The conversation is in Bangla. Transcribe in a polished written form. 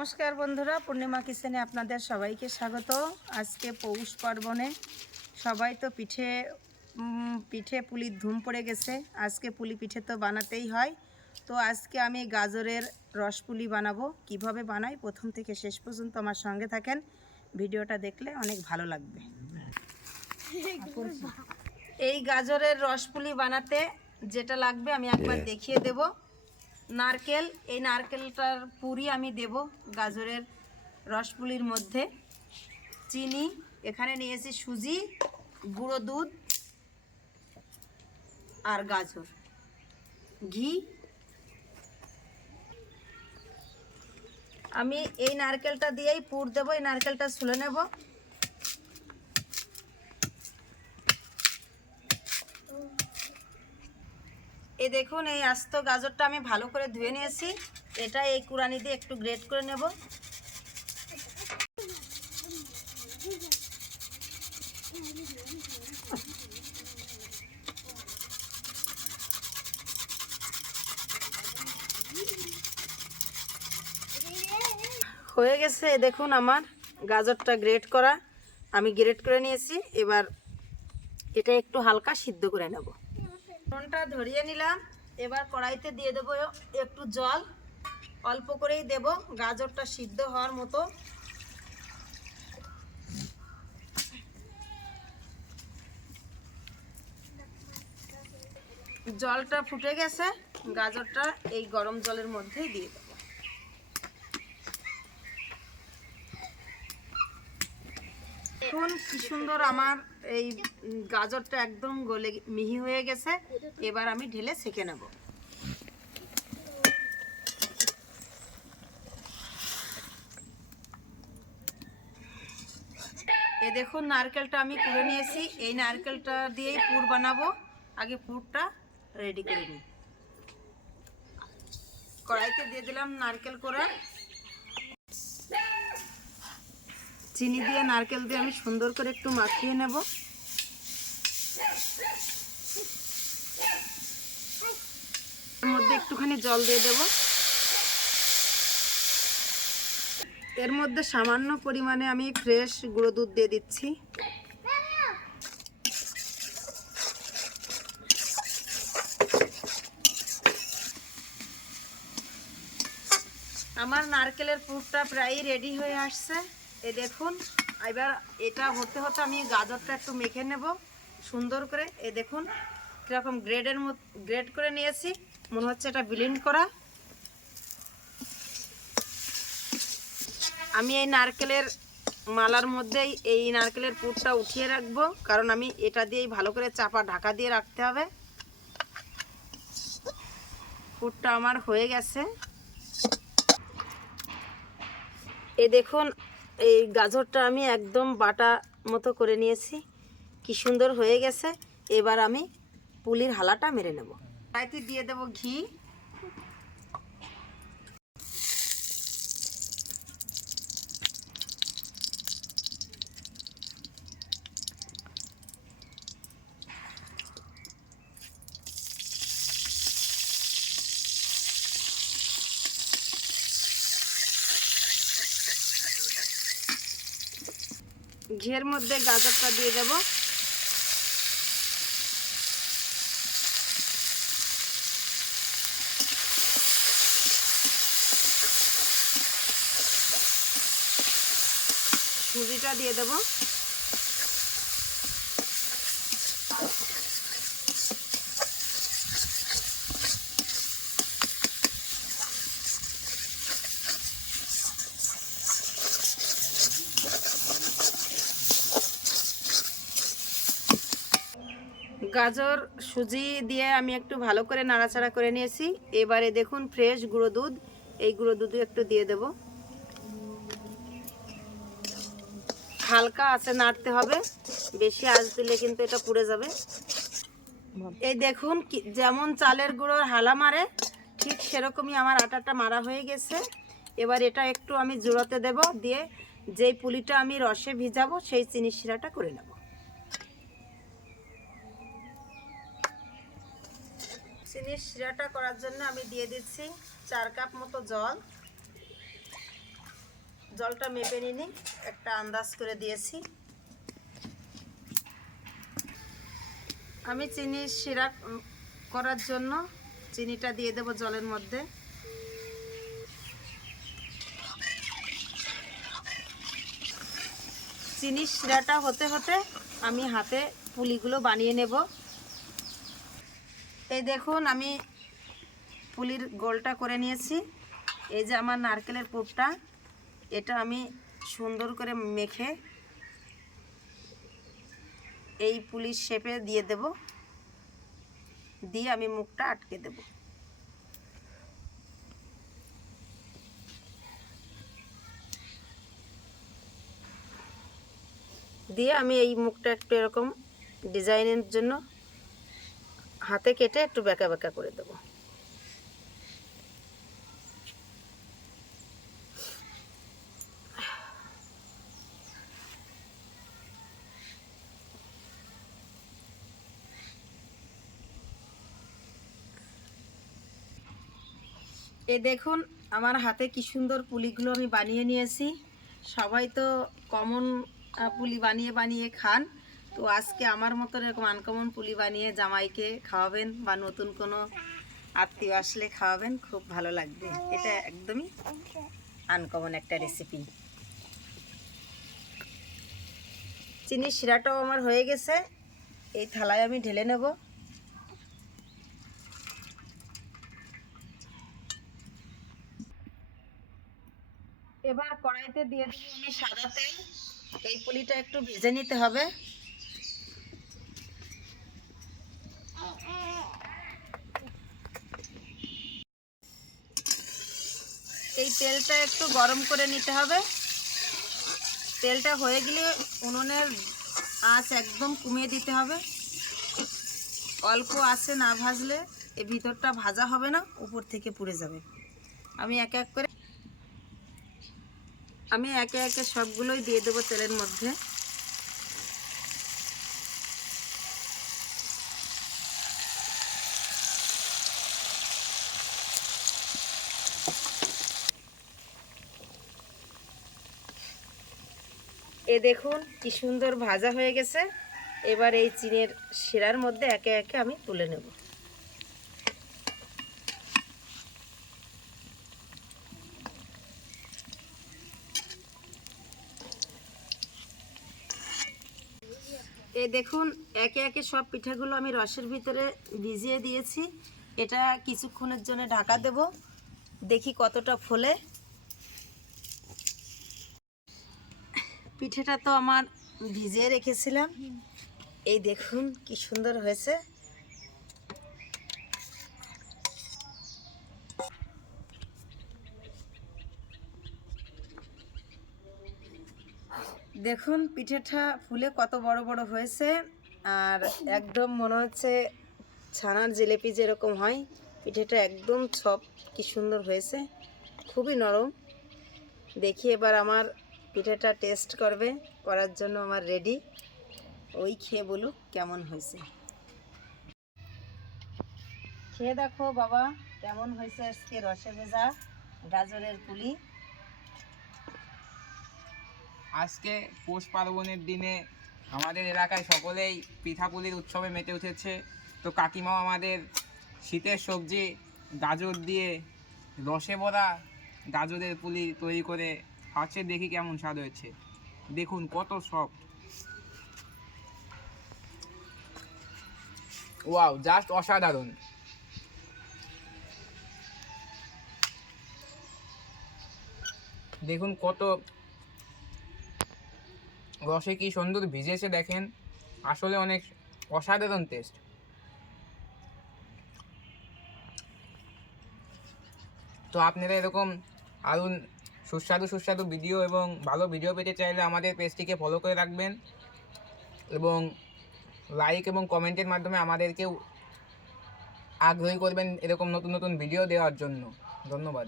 নমস্কার বন্ধুরা, পূর্ণিমা কিচেনে আপনাদের সবাইকে স্বাগত। আজকে পৌষ পার্বণে সবাই তো পিঠে পুলির ধুম পড়ে গেছে। আজকে পুলি পিঠে তো বানাতেই হয়। তো আজকে আমি গাজরের রসপুলি বানাবো। কিভাবে বানাই প্রথম থেকে শেষ পর্যন্ত আমার সঙ্গে থাকেন, ভিডিওটা দেখলে অনেক ভালো লাগবে। এই গাজরের রসপুলি বানাতে যেটা লাগবে আমি একবার দেখিয়ে দেব। নারকেল, এই নারকেলটার পুরি আমি দেব গাজরের রসপুলির মধ্যে। চিনি, এখানে নিয়েছি সুজি, গুঁড়ো দুধ আর গাজর, ঘি। আমি এই নারকেলটা দিয়েই পুর দেব। এই নারকেলটা ছুলে নেব। এই দেখুন, এই আস্ত গাজরটা আমি ভালো করে ধুয়ে নিয়েছি। এটা এই কুড়ানি দিয়ে একটু গ্রেট করে নেব। হয়ে গেছে, দেখুন আমার গাজরটা গ্রেট করা আমি গ্রেট করে নিয়েছি। এবার এটা একটু হালকা সিদ্ধ করে নেব। ফোড়নটা ধরিয়ে নিলাম। এবার কড়াইতে দিয়ে দেবো একটু জল, অল্প করেই দেব গাজরটা সিদ্ধ হওয়ার মতো। জলটা ফুটে গেছে, গাজরটা এই গরম জলের মধ্যেই দিয়ে দেব। দেখুন কি সুন্দর আমার এই গাজরটা একদম গলে মিহি হয়ে গেছে। এবার আমি ঢেলে সেঁকে নেব। এই দেখুন নারকেলটা আমি কুড়ে নিয়েছি। এই নারকেলটা দিয়েই পুর বানাবো। আগে পুরটা রেডি করে নিই। কড়াইতে দিয়ে দিলাম নারকেল কোড়া। চিনি দিয়ে নারকেল দিয়ে আমি সুন্দর করে একটু মাখিয়ে নেব। এর মধ্যে একটুখানি জল দিয়ে দেব। এর মধ্যে সামান্য পরিমাণে আমি ফ্রেশ গুঁড়ো দুধ দিয়ে দিচ্ছি। আমার নারকেলের পুরটা প্রায় রেডি হয়ে আসছে। এই দেখুন, এবার এটা হতে হতে আমি গাজরটা একটু মেখে নেব সুন্দর করে। এই দেখুন কীরকম গ্রেড করে নিয়েছি, মনে হচ্ছে এটা ব্লেন্ড করা। আমি এই নারকেলের মালার মধ্যেই এই নারকেলের পুরটা উঠিয়ে রাখবো, কারণ আমি এটা দিয়েই ভালো করে চাপা ঢাকা দিয়ে রাখতে হবে। পুরটা আমার হয়ে গেছে। এই দেখুন, এই গাজরটা আমি একদম বাটা মতো করে নিয়েছি, কি সুন্দর হয়ে গেছে। এবার আমি পুলির হালাটা মেরে নেব। কড়াইতে দিয়ে দেব ঘি। ঘিয়ের মধ্যে গাজরটা দিয়ে দেব। সুজিটা দিয়ে দেব। গাজর সুজি দিয়ে আমি একটু ভালো করে নাড়াচাড়া করে নিয়েছি। এবারে দেখুন ফ্রেশ গুঁড়ো দুধ, এই গুঁড়ো দুধ একটু দিয়ে দেব। হালকা আঁচে নাড়তে হবে, বেশি আঁচ দিলে কিন্তু এটা পুড়ে যাবে। এই দেখুন যেমন চালের গুঁড়োর হালা মারে, ঠিক সেরকমই আমার আটাটা মারা হয়ে গেছে। এবার এটা একটু আমি জোড়াতে দেব, দিয়ে যেই পুলিটা আমি রসে ভিজাবো সেই চিনি শিরাটা করে নেব। চিনির শিরাটা করার জন্য আমি দিয়ে দিচ্ছি 4 কাপ মতো জল। জলটা মেপে নিনি, একটা আন্দাজ করে দিয়েছি। আমি চিনি শিরা করার জন্য চিনিটা দিয়ে দেব জলের মধ্যে। চিনির শিরাটা হতে হতে আমি হাতে পুলিগুলো বানিয়ে নেব। এই দেখুন আমি পুলির গোলটা করে নিয়েছি। এই যে আমার নারকেলের পুরটা, এটা আমি সুন্দর করে মেখে এই পুলির শেপে দিয়ে দেব, দিয়ে আমি মুখটা আটকে দেব। দিয়ে আমি এই মুখটা একটু এরকম ডিজাইনের জন্য হাতে কেটে একটু বেঁকা বেঁকা করে দেব। এ দেখুন আমার হাতে কি সুন্দর পুলিগুলো আমি বানিয়ে নিয়েছি। সবাই তো কমন পুলি বানিয়ে বানিয়ে খান, তো আজকে আমার মতো এরকম আনকমন পুলি বানিয়ে জামাইকে খাওয়াবেন বা নতুন কোনো আত্মীয় আসলে খাওয়াবেন, খুব ভালো লাগবে। এটা একদমই আনকমন একটা রেসিপি। চিনির শিরাটাও আমার হয়ে গেছে, এই থালায় আমি ঢেলে নেব। এবার কড়াইতে দিয়ে দিই আমি সাদা তেল। এই পুলিটা একটু ভেজে নিতে হবে। এই তেলটা একটু গরম করে নিতে হবে। তেলটা হয়ে গেলে উনুনের আঁচ একদম কমিয়ে দিতে হবে। অল্প আঁচে না ভাজলে এই ভিতরটা ভাজা হবে না, উপর থেকে পুড়ে যাবে। আমি একে একে সবগুলোই দিয়ে দেবো তেলের মধ্যে। এ দেখুন কি সুন্দর ভাজা হয়ে গেছে। এবার এই চিনির শিরার মধ্যে একে একে আমি তুলে নেব। এই দেখুন একে একে সব পিঠাগুলো আমি রসের ভিতরে ভিজিয়ে দিয়েছি। এটা কিছুক্ষণের জন্য ঢাকা দেব, দেখি কতটা ফোলে। পিঠেটা তো আমার ভিজিয়ে রেখেছিলাম, এই দেখুন কি সুন্দর হয়েছে। দেখুন পিঠেটা ফুলে কত বড় বড় হয়েছে, আর একদম মনে হচ্ছে ছানার জিলিপি যেরকম হয়, পিঠেটা একদম সফট, কি সুন্দর হয়েছে, খুবই নরম। দেখি এবার আমার পিঠেটা টেস্ট করার জন্য আমার রেডি। ওই খেয়ে বলুক কেমন হয়েছে। খেয়ে দেখো বাবা কেমন হয়েছে আজকে রসে ভেজা গাজরের পুলি। আজকে পৌষ পার্বণের দিনে আমাদের এলাকায় সকলেই পিঠাপুলির উৎসবে মেতে উঠেছে। তো কাকিমাও আমাদের শীতের সবজি গাজর দিয়ে রসে ভরা গাজরের পুলি তৈরি করে খাচ্ছে, দেখি কেমন স্বাদ হয়েছে। দেখুন কত সফট, ওয়াও, জাস্ট অসাধারণ। দেখুন কত রসে কি সুন্দর ভিজেছে, দেখেন আসলে অনেক অসাধারণ টেস্ট। তো আপনারা এরকম আরও সুস্বাদু সুস্বাদু ভিডিও এবং ভালো ভিডিও পেতে চাইলে আমাদের পেজটিকে ফলো করে রাখবেন এবং লাইক এবং কমেন্টের মাধ্যমে আমাদেরকেও আগ্রহী করবেন এরকম নতুন নতুন ভিডিও দেওয়ার জন্য। ধন্যবাদ।